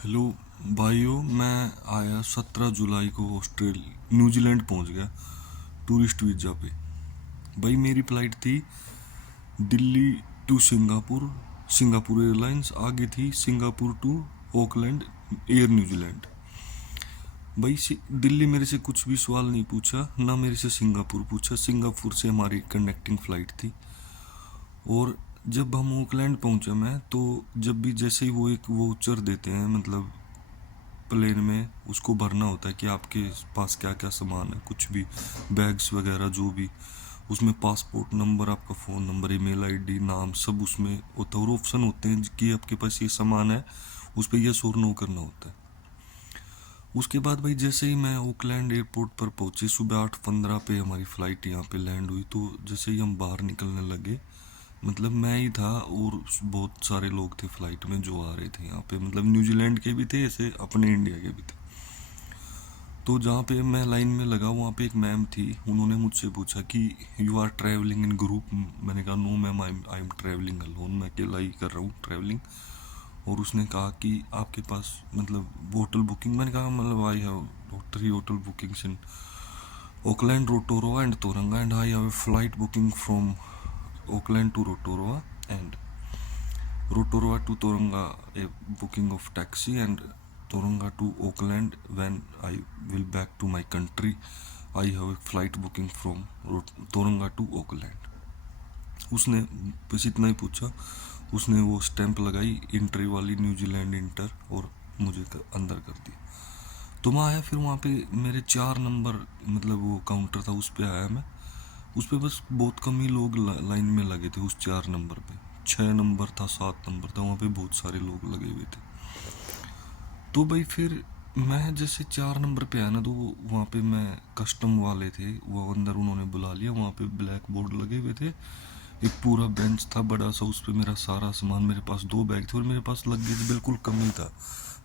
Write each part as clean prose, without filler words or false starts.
Hello भाइयों, मैं आया 17 जुलाई को ऑस्ट्रेलिया न्यूजीलैंड पहुंच गया टूरिस्ट वीज़ा पे। भाई मेरी फ़्लाइट थी Delhi to Singapore, Singapore Airlines. आगे थी Singapore to Auckland, air New Zealand. भाई दिल्ली मेरे से कुछ भी सवाल नहीं पूछा, ना मेरे से सिंगापुर पूछा। सिंगापुर से हमारी कनेक्टिंग फ़्लाइट थी। और जब हम ऑकलैंड पहुंचा मैं, तो जब भी जैसे ही वो एक वाउचर देते हैं, मतलब प्लेन में उसको भरना होता है कि आपके पास क्या क्या सामान है, कुछ भी बैग्स वगैरह जो भी उसमें पासपोर्ट नंबर, आपका फ़ोन नंबर, ईमेल आईडी, नाम सब उसमें होता है। और ऑप्शन होते हैं कि आपके पास ये सामान है, उस पर यस और नो करना होता है। उसके बाद भाई जैसे ही मैं ओकलैंड एयरपोर्ट पर पहुंचे, सुबह 8:15 पे हमारी फ़्लाइट यहाँ पे लैंड हुई। तो जैसे ही हम बाहर निकलने लगे, मतलब मैं ही था और बहुत सारे लोग थे फ्लाइट में जो आ रहे थे यहाँ पे, मतलब न्यूजीलैंड के भी थे, ऐसे अपने इंडिया के भी थे। तो जहाँ पे मैं लाइन में लगा, वहाँ पे एक मैम थी। उन्होंने मुझसे पूछा कि you are travelling in group. मैंने कहा no ma'am, I am travelling alone, मैं अकेला ही कर रहा हूँ ट्रैवलिंग। और उसने कहा कि आपके पास मतलब होटल बुकिंग। मैंने कहा मतलब I have 3 hotel bookings in Auckland, Rotorua and Tauranga, and I have a flight booking from Auckland to Rotorua and Rotorua to Tauranga, a booking of taxi, and Tauranga to Auckland. When I will back to my country, I have a flight booking from Tauranga to Auckland. उसने बस इतना ही पूछा। उसने वो stamp लगाई entry वाली, New Zealand inter, और मुझे अंदर कर दिया। तो मैं आया, फिर वहाँ पे मेरे 4 नंबर, मतलब वो काउंटर था, उस पे आया मैं। उस पे बस बहुत कम ही लोग लाइन में लगे थे उस 4 नंबर पे। 6 नंबर था, 7 नंबर था, वहाँ पे बहुत सारे लोग लगे हुए थे। तो भाई फिर मैं जैसे 4 नंबर पे आया ना, तो वहाँ पे मैं कस्टम वाले थे, वो अंदर उन्होंने बुला लिया। वहाँ पे ब्लैक बोर्ड लगे हुए थे, एक पूरा बेंच था बड़ा सा, उस पर मेरा सारा सामान, मेरे पास 2 बैग थे और मेरे पास लगेज बिल्कुल कम ही था।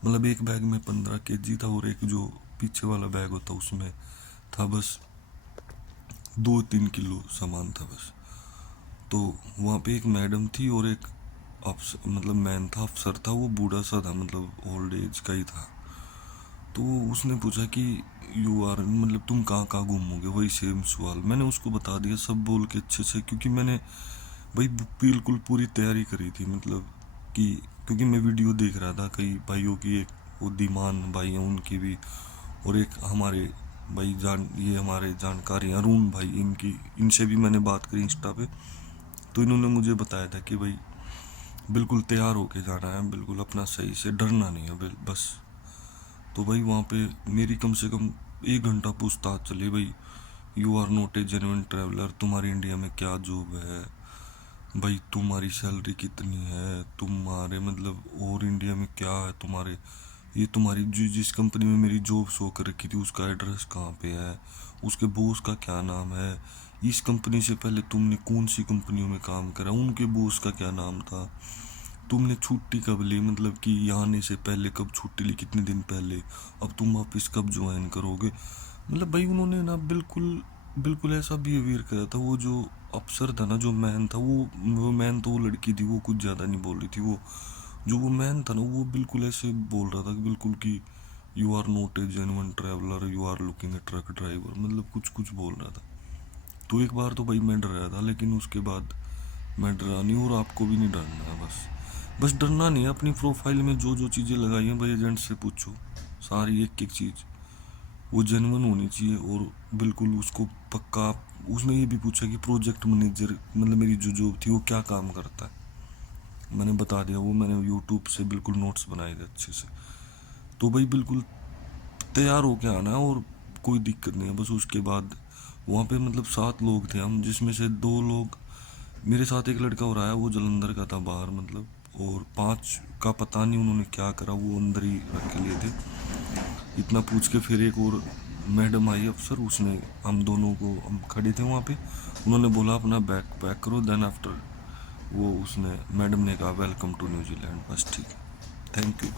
मतलब एक बैग में 15 kg था, और एक जो पीछे वाला बैग होता उसमें था बस 2-3 किलो सामान था बस। तो वहाँ पे एक मैडम थी और एक अफसर, मतलब मैन था, अफसर था, वो बूढ़ा सा था, मतलब ओल्ड एज का ही था। तो उसने पूछा कि यू आर, मतलब तुम कहाँ कहाँ घूमोगे, वही सेम सवाल मैंने उसको बता दिया, सब बोल के अच्छे से, क्योंकि मैंने भाई बिल्कुल पूरी तैयारी करी थी। मतलब कि क्योंकि मैं वीडियो देख रहा था कई भाइयों की, एक वो दीमान भाई हैं उनकी भी, और एक हमारे भाई ये हमारे जानकारी अरुण भाई, इनसे भी मैंने बात करी इंस्टा पे। तो इन्होंने मुझे बताया था कि भाई बिल्कुल तैयार होके जाना है, बिल्कुल अपना सही से, डरना नहीं है बस। तो भाई वहाँ पे मेरी कम से कम 1 घंटा पूछताछ चली। भाई you are not a genuine traveller, तुम्हारी इंडिया में क्या जॉब है, भाई तुम्हारी सैलरी कितनी है, तुम्हारे मतलब और इंडिया में क्या है तुम्हारे, ये तुम्हारी जिस कंपनी में मेरी जॉब शो कर रखी थी उसका एड्रेस कहाँ पे है, उसके बॉस का क्या नाम है, इस कंपनी से पहले तुमने कौन सी कंपनियों में काम करा, उनके बॉस का क्या नाम था, तुमने छुट्टी कब ली, मतलब कि यहाँ आने से पहले कब छुट्टी ली, कितने दिन पहले, अब तुम वापस कब ज्वाइन करोगे। मतलब भाई उन्होंने ना बिल्कुल बिल्कुल ऐसा बिहेवियर करा था। वो जो अफसर था ना, जो मैन था, वो मैन तो वो लड़की थी, वो कुछ ज़्यादा नहीं बोल रही थी। वो जो वो मैन था ना, वो बिल्कुल ऐसे बोल रहा था कि बिल्कुल कि you are not a genuine traveller, you are looking a truck driver, मतलब कुछ कुछ बोल रहा था। तो एक बार तो भाई मैं डर रहा था, लेकिन उसके बाद मैं डरा नहीं, और आपको भी नहीं डरना है। बस डरना नहीं है। अपनी प्रोफाइल में जो जो चीज़ें लगाई हैं भाई, एजेंट से पूछो, सारी एक एक चीज़ वो जेन्युइन होनी चाहिए, और बिल्कुल उसको पक्का। उसने ये भी पूछा कि प्रोजेक्ट मैनेजर, मतलब मेरी जो जॉब थी वो क्या काम करता है। मैंने बता दिया, वो मैंने यूट्यूब से बिल्कुल नोट्स बनाए थे अच्छे से। तो भाई बिल्कुल तैयार होके आना है, और कोई दिक्कत नहीं है। बस उसके बाद वहाँ पे मतलब 7 लोग थे हम, जिसमें से 2 लोग मेरे साथ, एक लड़का और आया, वो जलंधर का था बाहर मतलब, और 5 का पता नहीं उन्होंने क्या करा, वो अंदर ही रख के लिए थे। इतना पूछ के फिर एक और मैडम आई अफसर, उसने हम दोनों को, हम खड़े थे वहाँ पे, उन्होंने बोला अपना बैग पैक करो, देन आफ्टर वो उसने मैडम ने कहा वेलकम टू न्यूजीलैंड। बस ठीक है, थैंक यू।